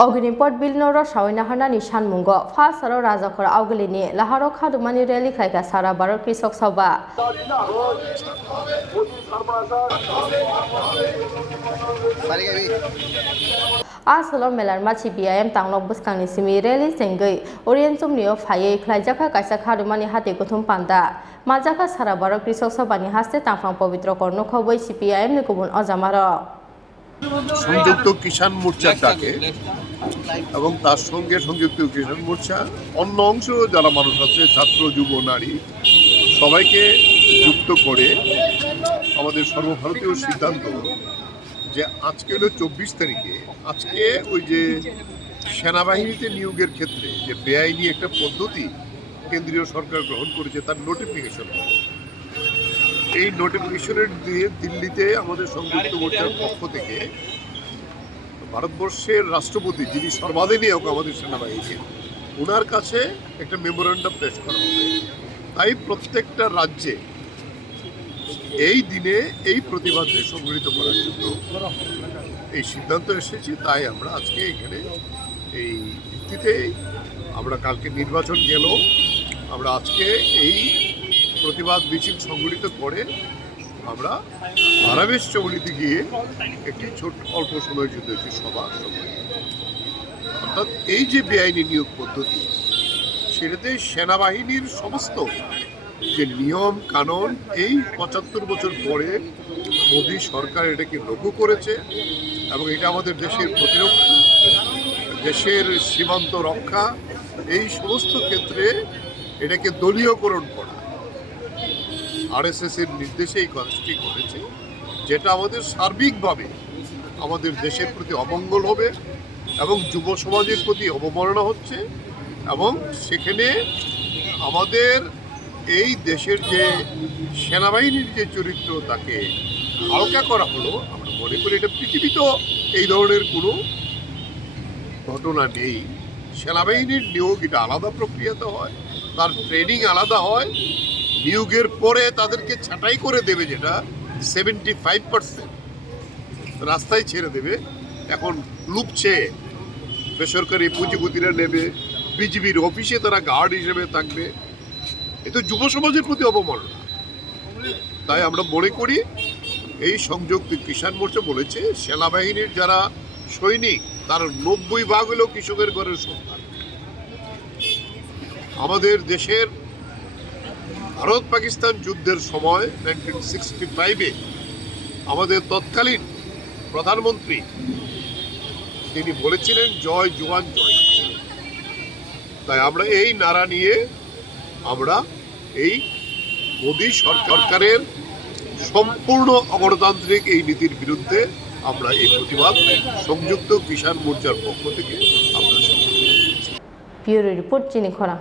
Agnipath Bilno Rosawi Naharnani Sanmungo Phasalo Rajakor Augilini Laharo Khadumani Rally Khlaikha Sara Bharat Kishok Sabha Asalo Melar Machi BIM Tanglok Buskangni Simi Rally Sengai Orientum Neo Faye Khlaijaka Kaisa Khadumani Hati Kutum Panda Majaka Sara Bharat Kishok Sabhani Haste Tangfang Pavitro Korno Khoboi CPIM ni Kubun Ozamaro সংযুক্ত কিষান মোর্চার ডাকে এবং তার সঙ্গে সংযুক্ত কিষান মোর্চা অন্য অংশ যারা মানুষ আছে ছাত্র যুব নারী সবাইকে যুক্ত করে আমাদের সর্বভারতীয় সিদ্ধান্ত যে আজকে হলো 24 তারিখে আজকে ওই যে সেনাবাহিনীতে নিয়োগের ক্ষেত্রে যে বেআইনি একটা পদ্ধতি কেন্দ্রীয় সরকার গ্রহণ করেছে তার নোটিফিকেশন এই নোটিফিকেশনের দিয়ে দিল্লিতে আমাদের সংযুক্ত মোর্চার পক্ষ থেকে ভারতবর্ষের রাষ্ট্রপতি যিনি সর্বাধিনায়ক আমাদের সেনাবাহিনীর ওনার কাছে একটা মেমোরেন্ডাম পেশ করা হবে। তাই প্রত্যেকটা রাজ্যে এই দিনে এই প্রতিবাদকে সংগঠিত করার জন্য এই সিদ্ধান্ত এসেছে। তাই আমরা আজকে এখানে এই ভিত্তিতে আমরা কালকে নির্বাচন গেল আমরা আজকে এই প্রতিবাদ মিছিল সংগঠিত করে আমরা ধারাবেশ চৌলিতে গিয়ে একটি ছোট অল্প সময়ের জন্য একটি সভা সংগঠিত অর্থাৎ এই যে বেআইনি নিয়োগ পদ্ধতি সেটাতে সেনাবাহিনীর সমস্ত যে নিয়ম কানুন এই 75 বছর পরে মোদী সরকার এটাকে লক্ষ্য করেছে এবং এটা আমাদের দেশের প্রতিরক্ষা দেশের সীমান্ত রক্ষা এই সমস্ত ক্ষেত্রে এটাকে দলীয়করণ করা আরএসএস-এর নির্দেশে এই কাজটি করেছে যেটা আমাদের সার্বিকভাবে আমাদের দেশের প্রতি অমঙ্গল হবে এবং যুব সমাজের প্রতি অবমাননা হচ্ছে এবং সেখানে আমাদের এই দেশের যে সেনাবাহিনীর যে চরিত্র তাকে হালকা করা হলো আমরা মনে করি এটা পৃথিবীতেও এই ধরনের কোনো ঘটনা নেই। সেনাবাহিনীর নিয়োগ এটা আলাদা প্রক্রিয়াতে হয় তার ট্রেনিং আলাদা হয় নিয়োগের পরে তাদেরকে ছাঁটাই করে দেবে যেটা 75% রাস্তায় ছেড়ে দেবে এখন লুকছে বেসরকারি পুঁজিপতিরা নেবে বিজিবির অফিসে তারা গার্ড হিসেবে থাকবে এ তো যুব সমাজের প্রতি অবমাননা। তাই আমরা মনে করি এই সংযুক্ত কিষান মোর্চা বলেছে সেনাবাহিনীর যারা সৈনিক তার 90% হলো কৃষকের ঘরের সন্তান। আমাদের দেশের ভারত পাকিস্তান যুদ্ধের সময় 1965-এ আমাদের তৎকালীন প্রধানমন্ত্রী তিনি বলেছিলেন জয় জওয়ান জয় কিষান। তাই আমরা এই নারা নিয়ে আমরা এই মোদী সরকারের সম্পূর্ণ অগণতান্ত্রিক এই নীতির বিরুদ্ধে আমরা এই প্রতিবাদ সংযুক্ত কিষান মোর্চার পক্ষ থেকে আমরা ব্যুরো রিপোর্ট চিনি খোরাং।